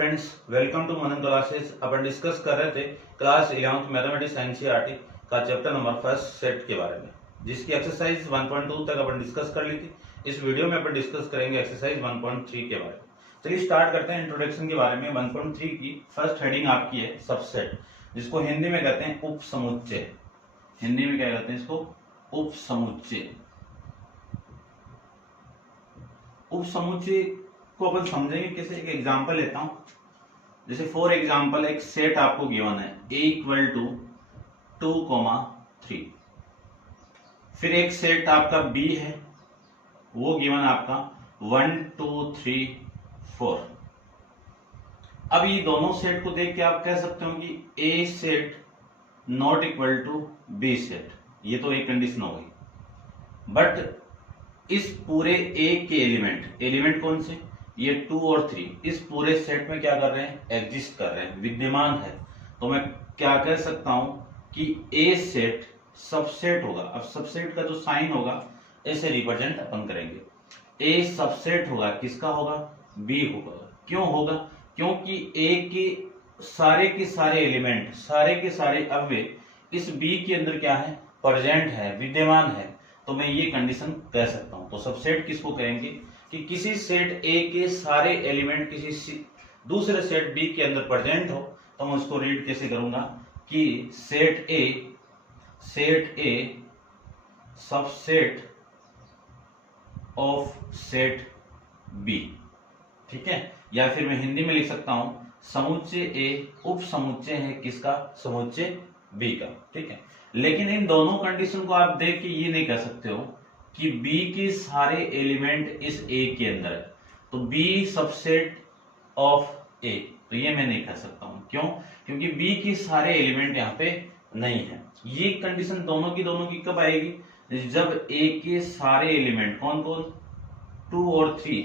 Friends, welcome to Manan classes. अपन discuss कर रहे थे क्लास 11th मैथमेटिक्स एनसीईआरटी का चैप्टर नंबर फर्स्ट सेट के बारे में, जिसकी एक्सरसाइज 1.2 तक अपन डिस्कस कर ली थी। इस वीडियो में अपन डिस्कस करेंगे एक्सरसाइज 1.3 के बारे में। चलिए स्टार्ट करते हैं इंट्रोडक्शन के बारे में। 1.3 की फर्स्ट हेडिंग आपकी है सबसेट, जिसको हिंदी में कहते हैं उप समुच्चय। हिंदी में क्या कहते हैं इसको? उप समुच्चय। उप समुच्चय को अपन समझेंगे कैसे, एक एग्जांपल लेता हूं। जैसे फॉर एग्जांपल एक सेट आपको गिवन है a इक्वल टू 2,3। फिर एक सेट आपका b है, वो गिवन आपका 1 2 3 4। अब ये दोनों सेट को देख के आप कह सकते हो कि a set not equal to b set. ये तो एक कंडीशन हो गई। बट इस पूरे a के एलिमेंट कौन से? ये 2 और 3 इस पूरे सेट में क्या कर रहे हैं? एग्जिस्ट कर रहे हैं, विद्यमान है। तो मैं क्या कह सकता हूं कि ए सेट सबसेट होगा। अब सबसेट का जो साइन होगा ऐसे रिप्रेजेंट अपन करेंगे। ए सबसेट होगा, किसका होगा? बी होगा। क्यों होगा? क्योंकि ए के सारे एलिमेंट, सारे के सारे अव्यय इस बी के अंदर क्या है? प्रेजेंट है, विद्यमान है। तो मैं ये कंडीशन कह सकता हूं। तो सबसेट किसको कहेंगे कि किसी सेट ए के सारे एलिमेंट किसी दूसरे सेट बी के अंदर प्रेजेंट हो। तो मैं उसको रीड कैसे करूंगा कि set A subset of set B. ठीक है, या फिर मैं हिंदी में लिख सकता हूं समुच्चय ए उप समुच्चय है किसका? समुच्चय बी का। ठीक है, लेकिन इन दोनों कंडीशन को आप देख के ये नहीं कह सकते हो कि B के सारे एलिमेंट इस A के अंदर है, तो B सबसेट ऑफ A। तो ये मैं नहीं कह सकता हूं। क्यों? क्योंकि B के सारे एलिमेंट यहाँ पे नहीं है। ये कंडीशन दोनों की कब आएगी? जब A के सारे एलिमेंट कौन कौन? 2 और 3।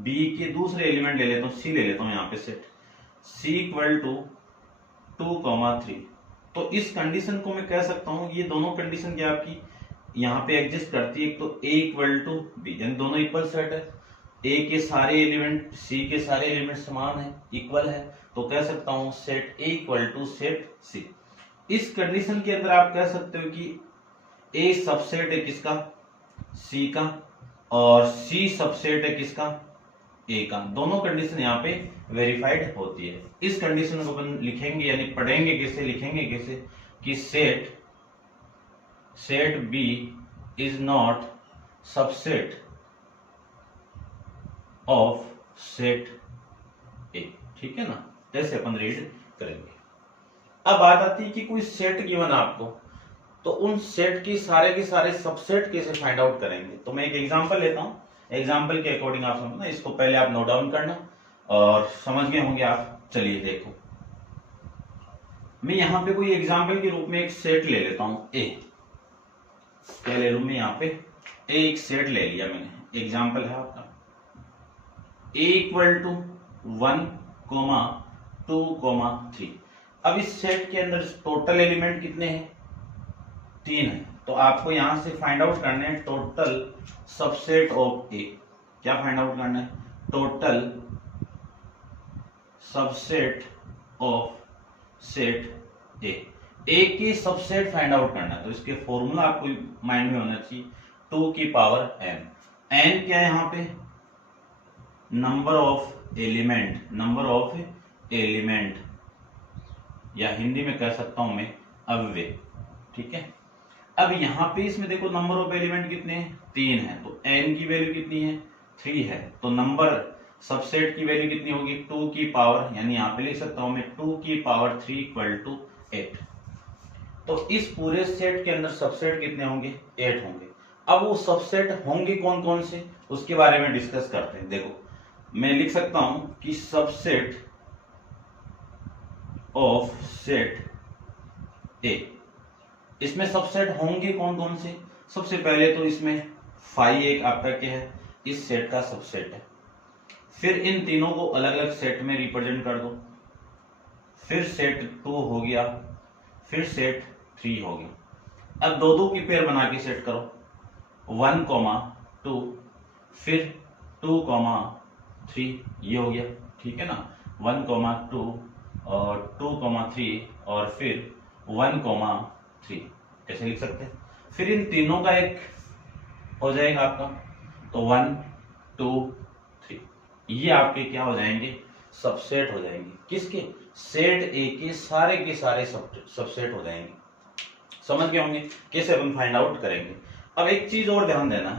B के दूसरे एलिमेंट ले लेता हूं, C ले लेता हूं यहाँ पे सेट C इक्वल टू 2,3। तो इस कंडीशन को मैं कह सकता हूं, ये दोनों कंडीशन क्या आपकी यहाँ पे एग्जिस्ट करती है। तो a इक्वल टू बी, यानी दोनों इक्वल सेट है। a के सारे एलिमेंट c के सारे एलिमेंट समान है, इक्वल है। तो कह सकता हूं set a equal to set c। इस कंडीशन के अंदर आप कह सकते हो कि a सबसेट है किसका? c का, और c सबसेट है किसका? a का। दोनों कंडीशन यहाँ पे वेरीफाइड होती है। इस कंडीशन को अपन लिखेंगे, यानी पढ़ेंगे कैसे, लिखेंगे कैसे कि set B is not subset of set A। ठीक है ना, ऐसे अपन रीड करेंगे। अब बात आती है कि कोई सेट गिवन आपको, तो उन सेट की सारे के सारे सबसेट कैसे फाइंड आउट करेंगे। तो मैं एक एग्जांपल लेता हूं, एग्जांपल के अकॉर्डिंग आप समझना। इसको पहले आप नोट डाउन करना और समझ गए होंगे आप। चलिए देखो, मैं यहां पे कोई एग्जांपल के रूप में एक सेट ले लेता हूं A। क्या ले लू मैं यहाँ पे? एक सेट ले लिया मैंने, एग्जाम्पल है आपका a इक्वल टू 1, 2, 3। अब इस सेट के अंदर टोटल एलिमेंट कितने हैं? 3 है। तो आपको यहां से फाइंड आउट करना है टोटल सबसेट ऑफ a। क्या फाइंड आउट करना है? Total subset of set a। A की सबसेट फाइंड आउट करना है, तो इसके फॉर्मूला आपको माइंड में होना चाहिए 2 की पावर n। n क्या है यहाँ पे? नंबर ऑफ एलिमेंट, या हिंदी में कह सकता हूं मैं अव्यय। ठीक है, अब यहाँ पे इसमें देखो नंबर ऑफ एलिमेंट कितने हैं? 3 है। तो n की वैल्यू कितनी है? 3 है। तो नंबर सबसेट की वैल्यू कितनी होगी? 2 की पावर, यानी यहाँ पे लिख सकता हूं मैं 2 की पावर 3 इक्वल टू 8। तो इस पूरे सेट के अंदर सबसेट कितने होंगे? 8 होंगे। अब वो सबसेट होंगे कौन कौन से, उसके बारे में डिस्कस करते हैं। देखो, मैं लिख सकता हूं कि सबसेट ऑफ सेट ए। इसमें सबसेट होंगे कौन कौन से? सबसे पहले तो इसमें फाई एक आपका क्या है? इस सेट का सबसेट है। फिर इन तीनों को अलग अलग सेट में रिप्रेजेंट कर दो। फिर सेट 2 हो गया, फिर सेट 3 हो गया। अब दो की पेयर बना के सेट करो, 1, 2, फिर 2, 3, ये हो गया। ठीक है ना, 1,2 और 2,3 और फिर 1,3 कैसे लिख सकते हैं। फिर इन तीनों का एक हो जाएगा आपका, तो 1 2 3 ये आपके क्या हो जाएंगे, सबसेट हो जाएंगे। किसके, सेट ए के सारे सबसेट हो जाएंगे। समझ गए होंगे कैसे अपन फाइंड आउट करेंगे। अब एक चीज और ध्यान देना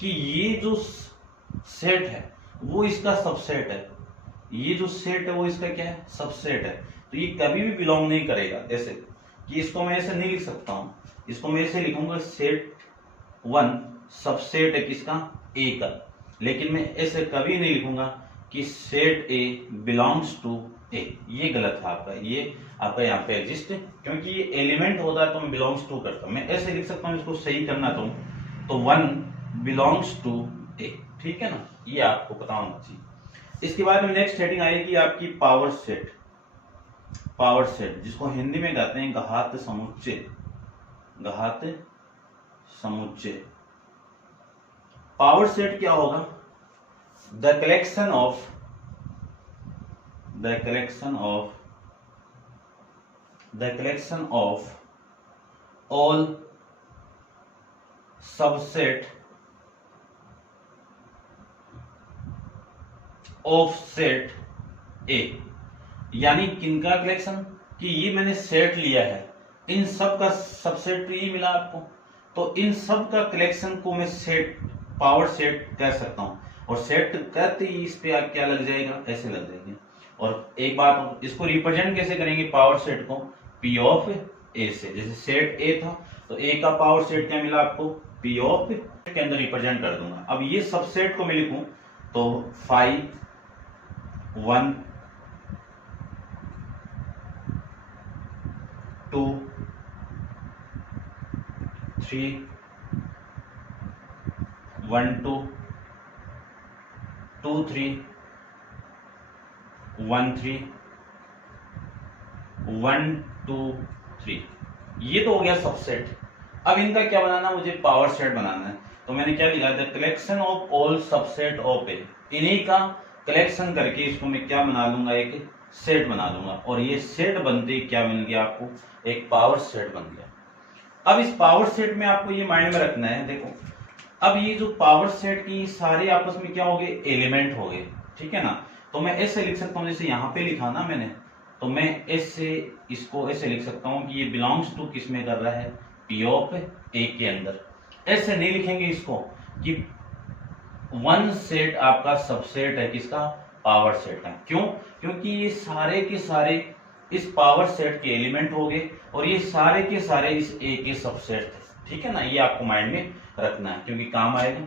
कि ये जो सेट है वो इसका सबसेट है, ये जो सेट है वो इसका क्या है, सबसेट है। तो ये कभी भी बिलोंग नहीं करेगा ऐसे कि इसको मैं ऐसे नहीं लिख सकता हूं, इसको मैं ऐसे लिखूंगा सेट 1 सबसेट है किसका, ए का। लेकिन मैं ऐसे कभी नहीं लिखूंगा कि सेट ए बिलोंग्स टू ए, ये गलत है आपका, ये आपका यहाँ पे एग्जिस्ट है, क्योंकि ये एलिमेंट होता है तो मैं बिलोंग्स टू करता हूं। मैं ऐसे लिख सकता हूं, इसको सही करना तो 1 बिलोंग्स टू ए, ठीक है ना, ये आपको पता होना चाहिए। इसके बाद में नेक्स्ट हेडिंग आएगी आपकी पावर सेट। पावर सेट जिसको हिंदी में कहते हैं घात समुच्चय, घात समुच्चय। पावर सेट क्या होगा, the collection of all subset of set ए। यानी किनका कलेक्शन, कि ये मैंने सेट लिया है, इन सब का सबसेट ये मिला आपको, तो इन सब का कलेक्शन को मैं सेट, पावर सेट कह सकता हूं। और सेट करते ही इस पे क्या लग जाएगा, ऐसे लग जाएंगे। और एक बात, इसको रिप्रेजेंट कैसे करेंगे पावर सेट को, पी ऑफ ए से। जैसे सेट ए था तो ए का पावर सेट क्या मिला आपको, पी ऑफ के अंदर रिप्रेजेंट कर दूंगा। अब ये सबसेट को मैं लिखूं तो 5 1 2 3 1 2 2 3 1 3 1 2 3, ये तो हो गया सबसेट। अब इनका क्या बनाना, मुझे पावर सेट बनाना है। तो मैंने क्या लिखा, the collection of all subset of A, इन्हीं का कलेक्शन करके इसको मैं क्या बना लूंगा, एक सेट बना लूंगा। और ये सेट बनते क्या मिल गया आपको, एक पावर सेट बन गया। अब इस पावर सेट में आपको ये माइंड में रखना है, देखो अब ये जो पावर सेट की सारे आपस में क्या हो गए, एलिमेंट हो गए, ठीक है ना। तो मैं ऐसे लिख सकता हूं, जैसे यहाँ पे लिखा ना मैंने, तो मैं ऐसे इसको ऐसे लिख सकता हूं कि ये बिलोंग्स टू किस में कर रहा है, पी ऑफ ए के अंदर। ऐसे नहीं लिखेंगे इसको कि 1 सेट आपका सबसेट है किसका, पावर सेट है। क्यों, क्योंकि ये सारे के सारे इस पावर सेट के एलिमेंट हो गए और ये सारे के सारे इस ए के सबसेट थे, ठीक है ना। ये आपको माइंड में रखना है क्योंकि काम आएगा।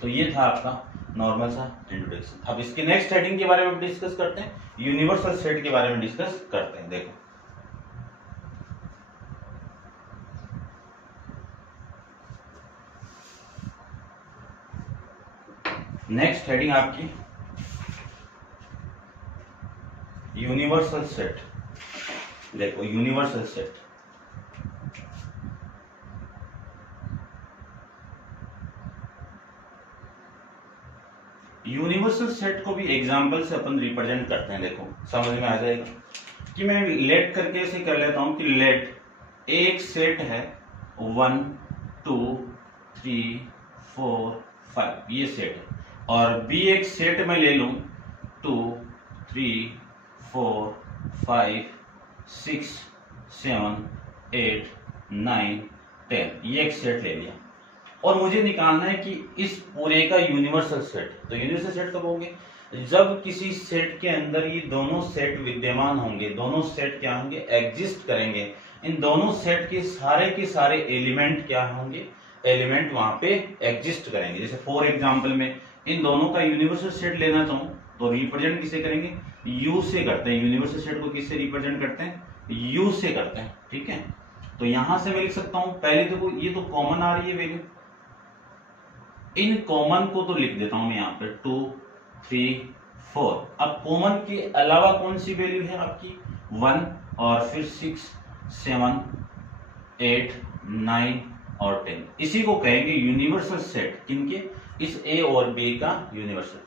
तो ये था आपका नॉर्मल सा इंट्रोडक्शन। अब इसके नेक्स्ट हेडिंग के बारे में डिस्कस करते हैं, यूनिवर्सल सेट के बारे में डिस्कस करते हैं। देखो नेक्स्ट हेडिंग आपकी यूनिवर्सल सेट। देखो यूनिवर्सल सेट, यूनिवर्सल सेट को भी एग्जांपल से अपन रिप्रेजेंट करते हैं। देखो समझ में आ जाएगा कि मैं लेट करके ऐसे कर लेता हूं कि लेट एक सेट है 1 2 3 4 5, ये सेट है। और बी एक सेट में ले लूं 2 3 4 5 6 7 8 9 10, ये एक सेट ले लिया। और मुझे निकालना है कि इस पूरे का यूनिवर्सल सेट। तो यूनिवर्सल सेट कब होंगे, जब किसी सेट के अंदर ये दोनों सेट विद्यमान होंगे, दोनों सेट क्या होंगे, एग्जिस्ट करेंगे। इन दोनों सेट के सारे एलिमेंट क्या होंगे, एलिमेंट वहां पे एग्जिस्ट करेंगे। जैसे फॉर एग्जांपल में इन दोनों का यूनिवर्सल सेट लेना चाहूं तो रिप्रेजेंट किसे करेंगे, यू से करते हैं। यूनिवर्सल सेट को किससे रिप्रेजेंट करते हैं, यू से करते हैं, ठीक है। तो यहां से मैं लिख सकता हूं, पहले देखो ये तो कॉमन आ रही है वैल्यू, इन कॉमन को तो लिख देता हूं मैं यहाँ पे 2 3 4। अब कॉमन के अलावा कौन सी वैल्यू है आपकी 1, और फिर 6 7 8 9 और 10, इसी को कहेंगे यूनिवर्सल सेट। किनके, इस ए और बी का यूनिवर्सल।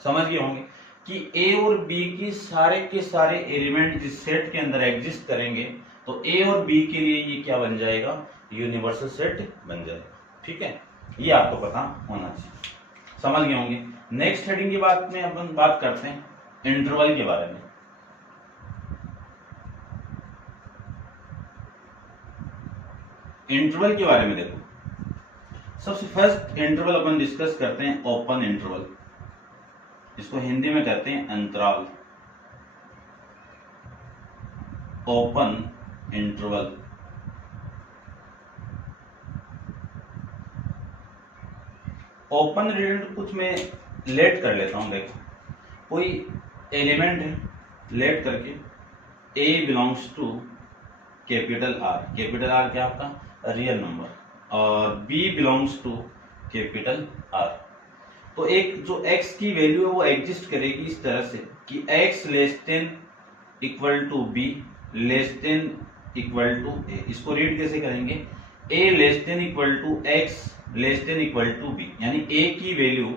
समझ गए होंगे। कि ए और बी की सारे के सारे एलिमेंट जिस सेट के अंदर एग्जिस्ट करेंगे तो ए और बी के लिए ये क्या बन जाएगा, यूनिवर्सल सेट बन जाएगा। ठीक है, ये आपको पता होना चाहिए। समझ गए होंगे। नेक्स्ट हेडिंग की बात में अपन बात करते हैं इंटरवल के बारे में। इंटरवल के बारे में देखो, सबसे फर्स्ट इंटरवल अपन डिस्कस करते हैं ओपन इंटरवल, इसको हिंदी में कहते हैं अंतराल। ओपन इंटरवल, ओपन रिलेटेड कुछ मैं लेट कर लेता हूं। देखो, कोई एलिमेंट है, लेट करके A belongs to capital R, capital R क्या आपका रियल नंबर, और B belongs to capital R. तो एक जो x की वैल्यू है वो एग्जिस्ट करेगी इस तरह से कि x less than equal to B less than equal to A. इसको रीड कैसे करेंगे, a less than equal to x less than equal to B, यानी a की वैल्यू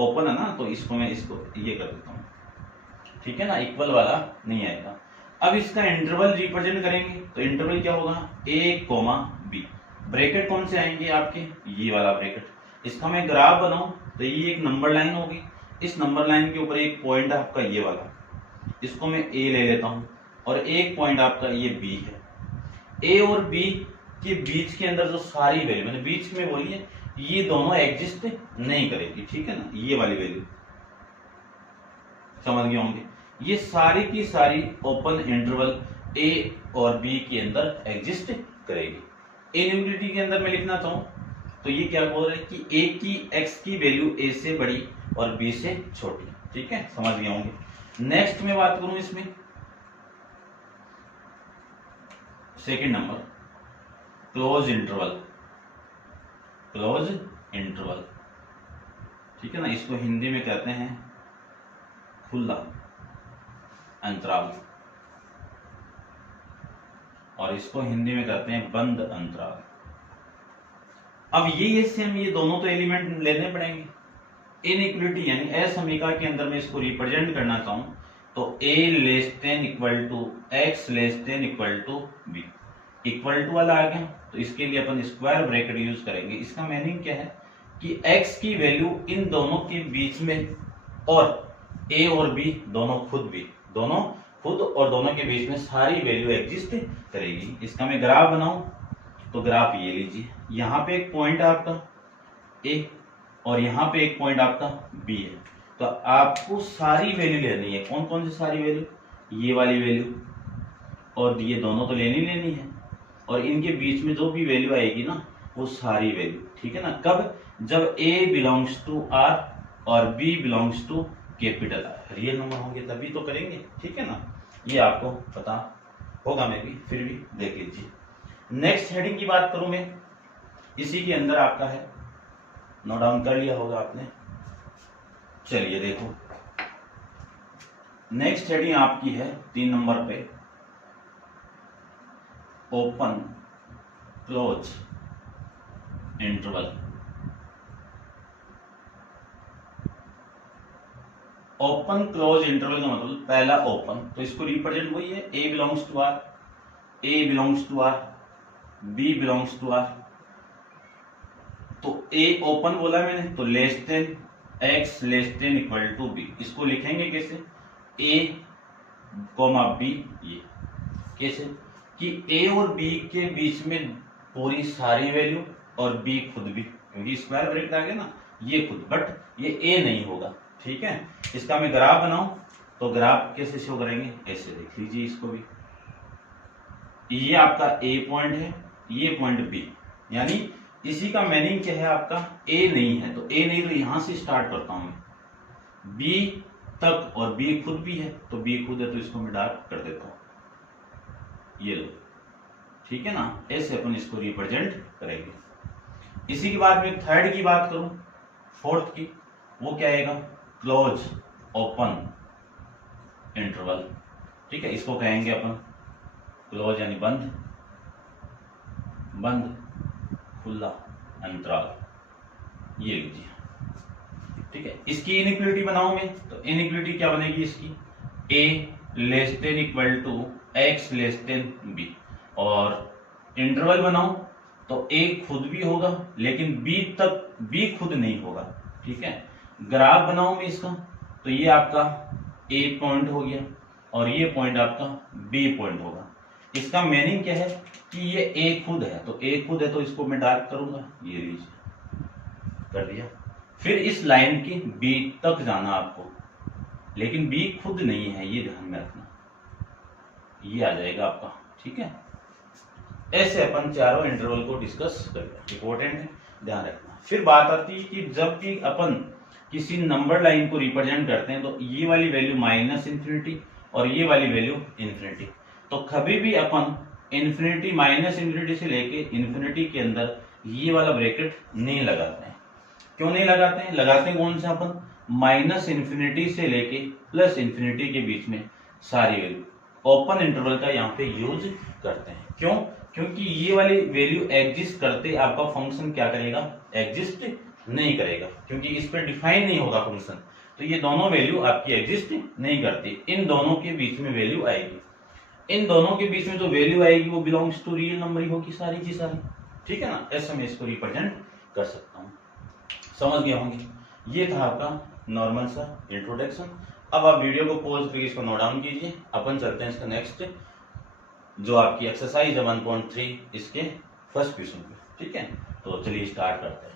ओपन है ना, तो इसको मैं इसको ये कर देता हूं। ठीक है ना, इक्वल वाला नहीं आएगा। अब इसका इंटरवल रिप्रेजेंट करेंगे तो इंटरवल क्या होगा, a कोमा बी। ब्रैकेट कौन से आएंगे आपके, ये वाला ब्रैकेट। इसका मैं ग्राफ बनाऊं तो ये एक नंबर लाइन होगी, इस नंबर लाइन के ऊपर एक पॉइंट है आपका ये वाला, इसको मैं ए ले लेता हूं, और एक पॉइंट आपका ये बी है। ए और बी के बीच के अंदर जो सारी वैल्यू मैंने बीच में बोली है, ये दोनों एग्जिस्ट नहीं करेगी। ठीक है ना, ये वाली वैल्यू समझ गए होंगे। ये सारी की सारी ओपन इंटरवल ए और बी के अंदर एग्जिस्ट करेगी। इनइक्वालिटी के अंदर मैं लिखना चाहूं तो ये क्या बोल रहे हैं कि ए की एक्स की वैल्यू ए से बड़ी और बी से छोटी। ठीक है, समझ गए होंगे। नेक्स्ट में बात करूं इसमें second number close interval, close interval. ठीक है ना, इसको हिंदी में कहते हैं खुला अंतराल, और इसको हिंदी में कहते हैं बंद अंतराल। अब ये सेम, ये दोनों तो एलिमेंट लेने पड़ेंगे। इनइक्वालिटी यानी असमीका के अंदर मैं इसको रिप्रेजेंट करना चाहूं तो a less than equal to x less than equal to b, equal to वाला आ गया तो इसके लिए अपन स्क्वायर ब्रैकेट यूज करेंगे। इसका मीनिंग क्या है कि x की वैल्यू इन दोनों के बीच में, और a और b दोनों खुद भी, दोनों खुद और दोनों के बीच में सारी वैल्यू एग्जिस्ट करेगी। इसका मैं ग्राफ बनाऊं तो ग्राफ ये लीजिए, यहाँ पे एक पॉइंट है आपका a और यहाँ पे एक पॉइंट आपका b है। तो आपको सारी वैल्यू लेनी है। कौन कौन सी सारी वैल्यू, ये वाली वैल्यू और ये दोनों तो लेनी है, और इनके बीच में जो भी वैल्यू आएगी ना वो सारी वैल्यू। ठीक है ना, कब, जब a बिलोंग्स टू r और b belongs to capital R, real number होंगे तभी तो करेंगे। ठीक है ना, ये आपको पता होगा, मैं भी फिर भी देख लीजिए। नेक्स्ट हेडिंग की बात करूं मैं, इसी के अंदर आपका है, नोट डाउन कर लिया होगा आपने। चलिए देखो, नेक्स्ट हेडिंग आपकी है 3 नंबर पे, open close interval. Open close interval का मतलब पहला ओपन, तो इसको रिप्रेजेंट वही है, a belongs to r, a belongs to r, b belongs to r। तो a ओपन बोला मैंने, तो less than x less than equal to b। इसको लिखेंगे कैसे, a कोमा b, ये कैसे कि a और b के बीच में पूरी सारी वैल्यू और b खुद भी, क्योंकि स्क्वायर ब्रैकेट आ गया ना, ये खुद, बट ये a नहीं होगा। ठीक है, इसका मैं ग्राफ बनाऊं तो ग्राफ कैसे शो करेंगे, ऐसे देख लीजिए इसको भी, ये आपका a पॉइंट है, ये पॉइंट b, यानी इसी का मीनिंग क्या है आपका, a नहीं है तो a नहीं, तो यहां से स्टार्ट करता हूं मैं b तक, और b खुद भी है तो b खुद है, तो इसको मैं डार्क कर देता हूं, ये लो। ठीक है ना, ऐसे अपन इसको रिप्रेजेंट करेंगे। इसी के बाद में थर्ड की बात करूं, फोर्थ की, वो क्या आएगा, क्लोज ओपन इंटरवल। ठीक है, इसको कहेंगे अपन क्लोज यानी बंद, बंद खुला अंतराल, ये लीजिए। ठीक है। इसकी इनइक्वलिटी बनाऊं मैं तो इनइक्वलिटी क्या बनेगी इसकी, a less than equal to x less than b, और इंटरवल बनाऊं तो a खुद भी होगा लेकिन b खुद नहीं होगा, ठीक है। ग्राफ बनाऊं मैं इसका तो ये आपका a पॉइंट हो गया और ये पॉइंट आपका b पॉइंट होगा। इसका मीनिंग क्या है कि ये a खुद है, तो a खुद है तो इसको मैं डार्क करूंगा, ये लीजिए कर दिया। फिर इस लाइन की b तक जाना आपको, लेकिन b खुद नहीं है, ये ध्यान में रखना, ये आ जाएगा आपका, ठीक है। ऐसे अपन चारों इंटरवल को डिस्कस करेंगे, इंपॉर्टेंट है, ध्यान रखना। फिर बात आती है कि जब भी अपन किसी नंबर लाइन को रिप्रेजेंट करते हैं तो ये वाली वैल्यू माइनस इंफिनिटी और ये वाली वैल्यू इंफिनिटी, तो कभी भी अपन इंफिनिटी माइनस इंफिनिटी से लेके इंफिनिटी के अंदर ये वाला ब्रैकेट नहीं लगाते हैं। क्यों नहीं लगाते हैं? लगाते हैं कौन सा अपन, माइनस इंफिनिटी से लेके प्लस इंफिनिटी के बीच में सारी वैल्यू ओपन इंटरवल का यहाँ पे यूज करते हैं। क्यों? क्योंकि ये वाली वैल्यू एग्जिस्ट करते आपका फंक्शन क्या करेगा, एग्जिस्ट नहीं करेगा, क्योंकि इस पर डिफाइन नहीं होगा फंक्शन, तो ये दोनों वैल्यू आपकी एग्जिस्ट नहीं करती। इन दोनों के बीच में वैल्यू आएगी, इन दोनों के बीच में जो वैल्यू आएगी वो बिलोंग्स टू रियल नंबर ही होगी सारी की सारी, ठीक है ना। ऐसे मैं इसको रिप्रेजेंट कर सकता हूँ, समझ गए होंगे। ये था आपका नॉर्मल सा इंट्रोडक्शन। अब आप वीडियो को पॉज करके इसको नोट डाउन कीजिए, अपन चलते हैं इसका नेक्स्ट जो आपकी एक्सरसाइज है 1.3 इसके फर्स्ट क्वेश्चन पे, ठीक है। तो चलिए स्टार्ट करते हैं।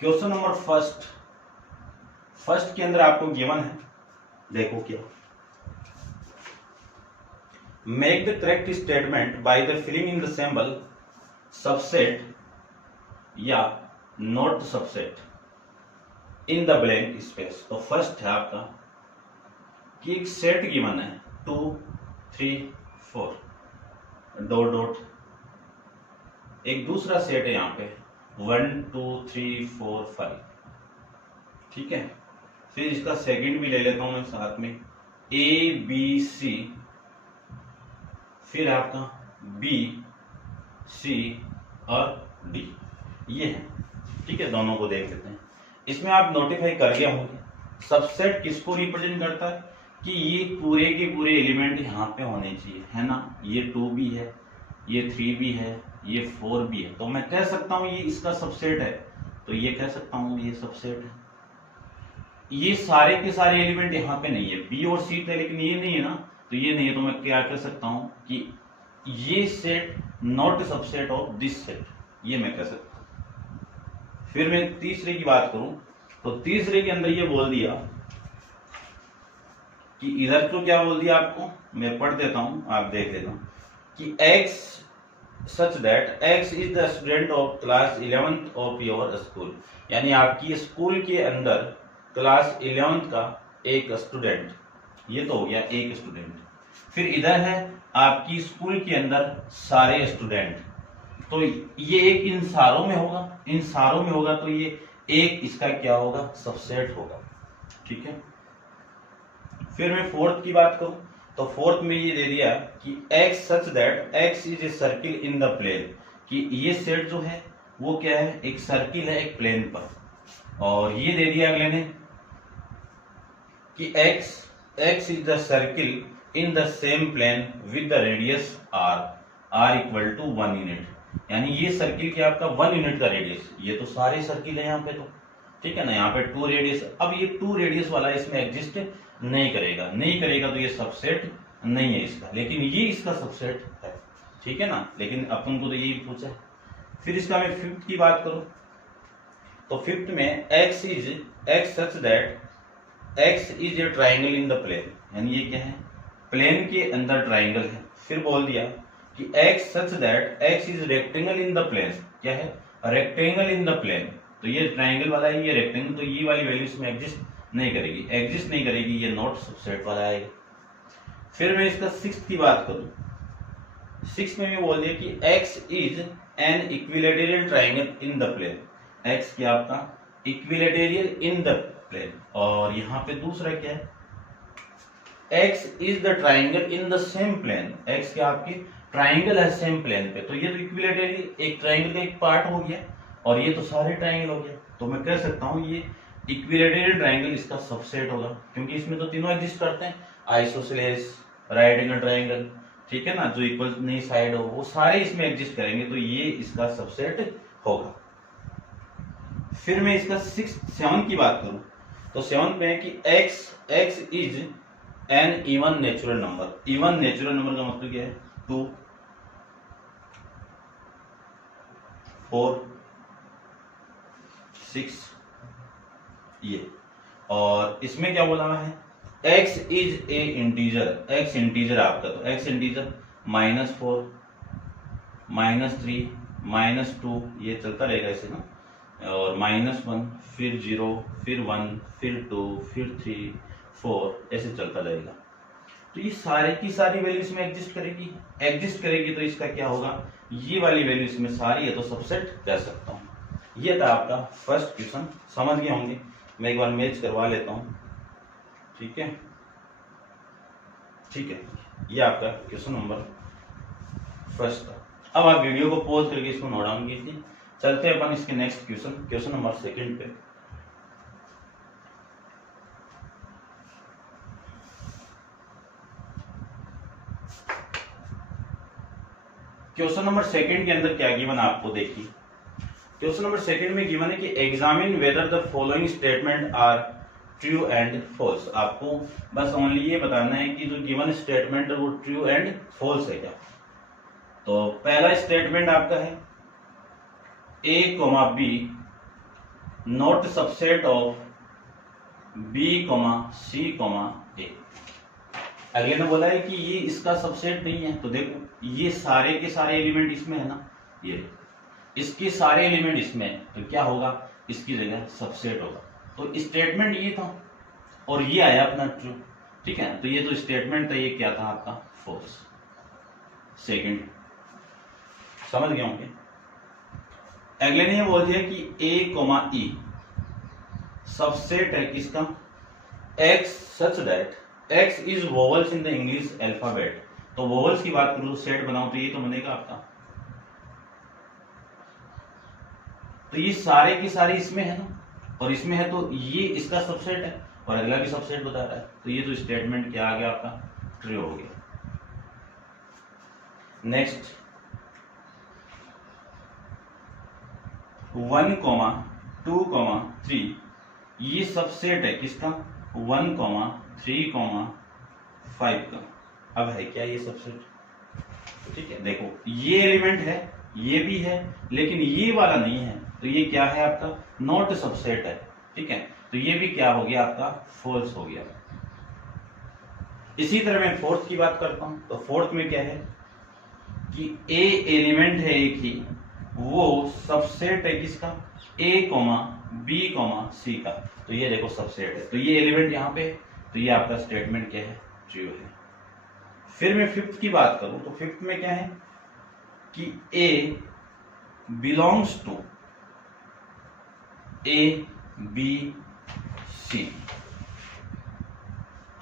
क्वेश्चन नंबर फर्स्ट के अंदर आपको गिवन है, देखो क्या, make the correct statement by the filling in the symbol subset या not subset in the blank space. तो फर्स्ट है आपका कि एक सेट गिवन है 2 3 4 डॉट डॉट, एक दूसरा सेट है यहाँ पे 1 2 3 4 5, ठीक है। फिर इसका सेकंड भी ले लेता हूं मैं साथ में, A B C, फिर आपका B C और D, ये है, ठीक है। दोनों को देख लेते हैं। इसमें आप नोटिफाई कर गए होंगे सबसेट किसको रिप्रेजेंट करता है कि ये पूरे के पूरे एलिमेंट यहाँ पे होने चाहिए, है ना। ये 2 भी है, ये 3 भी है, ये 4 भी है, तो मैं कह सकता हूँ ये इसका सबसेट है, तो ये कह सकता हूँ ये सबसेट है। ये सारे के सारे एलिमेंट यहाँ पे नहीं है, बी और सी थे लेकिन ये नहीं है ना, तो ये नहीं है, तो मैं क्या कह सकता हूँ कि ये set not subset of this set, ये मैं कह सकता हूँ। फिर मैं तीसरे की बात करूं तो तीसरे के अंदर ये बोल दिया कि इधर तो क्या बोल दिया आपको, मैं पढ़ देता हूं, आप देख लेना कि x such that x is the student of class 11th of your school, यानी आपकी स्कूल के अंदर क्लास 11th का एक स्टूडेंट, ये तो हो गया एक स्टूडेंट। फिर इधर है आपकी स्कूल के अंदर सारे स्टूडेंट, तो ये एक इन सारों में होगा, इन सारों में होगा तो ये एक इसका क्या होगा, सबसेट होगा, ठीक है। फिर मैं फोर्थ की बात करूं तो फोर्थ में ये दे दिया कि x such that x is a circle in the plane, कि ये सेट जो है वो क्या है, एक सर्किल है एक प्लेन पर, और ये दे दिया अगले ने कि x is the circle in the same plane with the radius r equal to 1 unit, यानी ये सर्किल क्या आपका 1 यूनिट का रेडियस, ये तो सारे सर्किल है यहाँ पे, तो ठीक है ना। यहाँ पे 2 रेडियस, अब ये 2 रेडियस वाला इसमें एग्जिस्ट नहीं करेगा तो ये सबसेट नहीं है इसका, लेकिन ये इसका सबसेट है, ठीक है ना। लेकिन अपन को तो यही पूछा है। फिर इसका मैं फिफ्थ की बात करूं तो फिफ्थ में x such that x is a triangle in the plane, यानी ये क्या है, प्लेन के अंदर ट्राइंगल है। फिर बोल दिया कि x such that x is rectangle in the plane, क्या है, रेक्टेंगल इन द प्लेन, तो ये ट्राइंगल वाला है, ये रेक्टेंगल, तो ये वाली वैल्यू इसमें एग्जिस्ट नहीं करेगी, ये नॉट सबसेट वाला आएगा। फिर मैं इसका सिक्स्थ की बात करूं, सिक्स्थ में बोल दिया कि x is an equilateral triangle in the plane, x क्या आपका इक्विलैटरल इन द प्लेन, और यहाँ पे दूसरा क्या है, x is the triangle in the same plane, x क्या आपकी ट्राइंगल है सेम प्लेन पे, तो ये तो इक्विलेटरली एक ट्राइंगल का एक पार्ट हो गया और ये तो सारे ट्राइंगल हो गया, तो मैं कह सकता हूँ ये इक्विलेटरल ट्राइंगल इसका सबसेट होगा, क्योंकि इसमें तो तीनों एग्जिस्ट करते हैं, आइसोसेलेस, राइट एंगल ट्राइंगल, ठीक है ना, जो इक्वल नहीं साइड हो वो सारे इसमें एग्जिस्ट करेंगे, तो ये इसका सबसेट होगा। फिर मैं इसका 7 की बात करूं तो 7 में है कि x is N even natural number. Even natural number का मतलब क्या है? 2, 4, 6 ये, और इसमें क्या बोला हुआ है? x is a integer, x integer आपका, तो x इंटीजर -4, -3, -2 ये चलता रहेगा ऐसे ना, और -1 फिर 0 फिर 1 फिर 2 फिर 3 4 ऐसे चलता रहेगा। तो ये सारे की सारी वैल्यू इसमें एग्जिस्ट करेगी, तो इसका क्या होगा? ये वाली वैल्यू इसमें सारी है, तो सबसेट कह सकता हूं। ये था आपका फर्स्ट क्वेश्चन, समझ गए होंगे। मैं एक बार मैच करवा लेता हूं, ठीक है, ये आपका क्वेश्चन नंबर फर्स्ट था। अब आप वीडियो को पॉज करके इसको नोट डाउन कीजिए। चलते हैं अपन इसके नेक्स्ट क्वेश्चन नंबर 2 पे। क्वेश्चन नंबर 2 के अंदर क्या गिवन आपको देखिए। क्वेश्चन नंबर 2 में गिवन है कि examine whether the following statement are true and false. आपको बस ओनली ये बताना है कि जो गिवन स्टेटमेंट है वो ट्रू एंड फॉल्स है क्या। तो पहला स्टेटमेंट आपका है a, b not subset of b, c, a। अगले ने बोला है कि ये इसका सबसेट नहीं है, तो देखो ये सारे के सारे एलिमेंट इसमें है ना, ये इसके सारे एलिमेंट इसमें है, तो क्या होगा? इसकी जगह सबसेट होगा। तो स्टेटमेंट ये था और ये आया अपना ट्रू, ठीक है, तो ये जो स्टेटमेंट था ये क्या था आपका? फॉल्स। सेकंड समझ गए होंगे। अगले ने ये बोल दिया कि a, e सबसेट है किसका? x such that x is vowels in the English alphabet. तो वोवल्स की बात करूं तो सेट बनाओ तो ये तो बनेगा आपका, तो ये सारे की सारी इसमें है ना, और इसमें है तो ये इसका सबसेट है और अगला भी सबसेट बता रहा है, तो ये तो स्टेटमेंट क्या आ गया आपका? ट्रू हो गया। नेक्स्ट 1, 2, 3 ये सबसेट है किसका? 1, 3, 5 का। अब है क्या ये सबसेट? ठीक है, देखो ये एलिमेंट है, ये भी है, लेकिन ये वाला नहीं है, तो ये क्या है आपका? नॉट सबसेट है, ठीक है, तो ये भी क्या हो गया आपका? फॉल्स हो गया। इसी तरह मैं फोर्थ की बात करता हूं, तो फोर्थ में क्या है कि ए एलिमेंट है एक ही, वो सबसेट है किसका? a, b, c का, तो ये देखो सबसेट है, तो ये एलिमेंट यहाँ पे, तो ये आपका स्टेटमेंट क्या है? ट्रू है। फिर मैं फिफ्थ की बात करूं तो फिफ्थ में क्या है कि a belongs to a, b, c।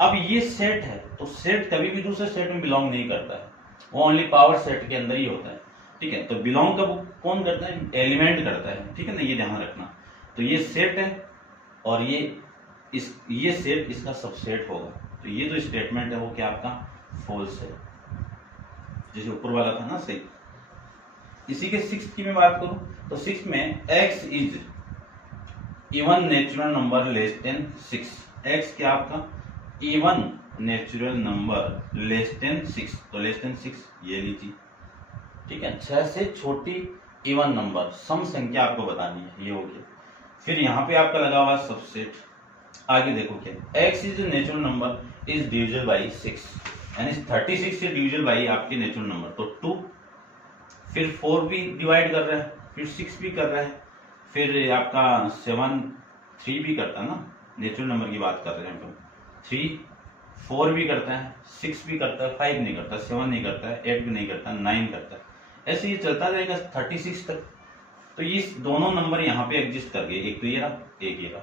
अब ये सेट है, तो सेट कभी भी दूसरे सेट में बिलोंग नहीं करता है, वो ओनली पावर सेट के अंदर ही होता है, ठीक है। तो बिलोंग कब कौन करता है? एलिमेंट करता है, ठीक है ना, ये ध्यान रखना। तो ये सेट है और ये सेट इसका सबसेट होगा, तो ये जो स्टेटमेंट है वो क्या आपका? फॉल्स है, जैसे ऊपर वाला था ना, सही। इसी के 6th की मैं बात करूं तो 6 में x is even natural number less than 6। x क्या आपका? Even natural number less than 6, तो लेस देन 6 ये लीजिए, ठीक है। 6 से छोटी इवन नंबर, सम संख्या आपको बतानी है, ये हो गया। फिर यहाँ पे आपका लगा हुआ सबसेट। आगे देखो क्या, x is natural number is divisible by 6, यानी 36 से डिविजिबल बाई आपके नेचुरल नंबर, तो 2। फिर 4 भी डिवाइड कर रहा है, फिर 6 भी कर रहा है, फिर आपका 7 3 भी करता है ना, नेचुरल नंबर की बात कर रहे हैं हम, 3 4 भी करता है, 6 भी करता है, 5 नहीं करता, 7 नहीं करता है, 8 भी नहीं करता, 9 करता है, ऐसे ये चलता रहेगा 36 तक। तो ये दोनों नंबर यहाँ पे एग्जिस्ट कर गए, एक तो ये रहा, एक ये रहा,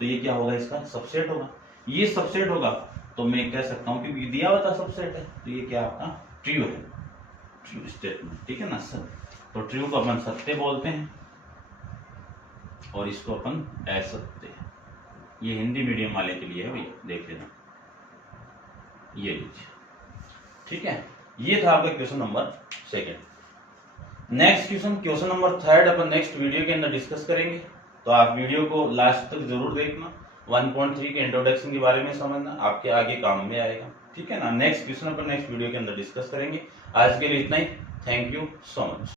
तो ये क्या होगा? इसका सबसेट होगा। ये सबसेट होगा तो मैं कह सकता हूं कि दिया हुआ था सबसेट है, तो ये क्या आपका ट्रू है, ट्रू स्टेटमेंट, ठीक है ना सर। तो ट्रू को अपन सत्य बोलते हैं और इसको अपन असत्य। ये हिंदी मीडियम वाले के लिए है भैया, देख लेना, ये लीजिए, ठीक है। ये था आपका question number 2। Next question number 3 अपन नेक्स्ट वीडियो के अंदर डिस्कस करेंगे, तो आप वीडियो को लास्ट तक जरूर देखना। 1.3 के इंट्रोडक्शन के बारे में समझना, आपके आगे काम में आएगा, ठीक है ना। नेक्स्ट क्वेश्चन अपन नेक्स्ट वीडियो के अंदर डिस्कस करेंगे। आज के लिए इतना ही, थैंक यू सो मच।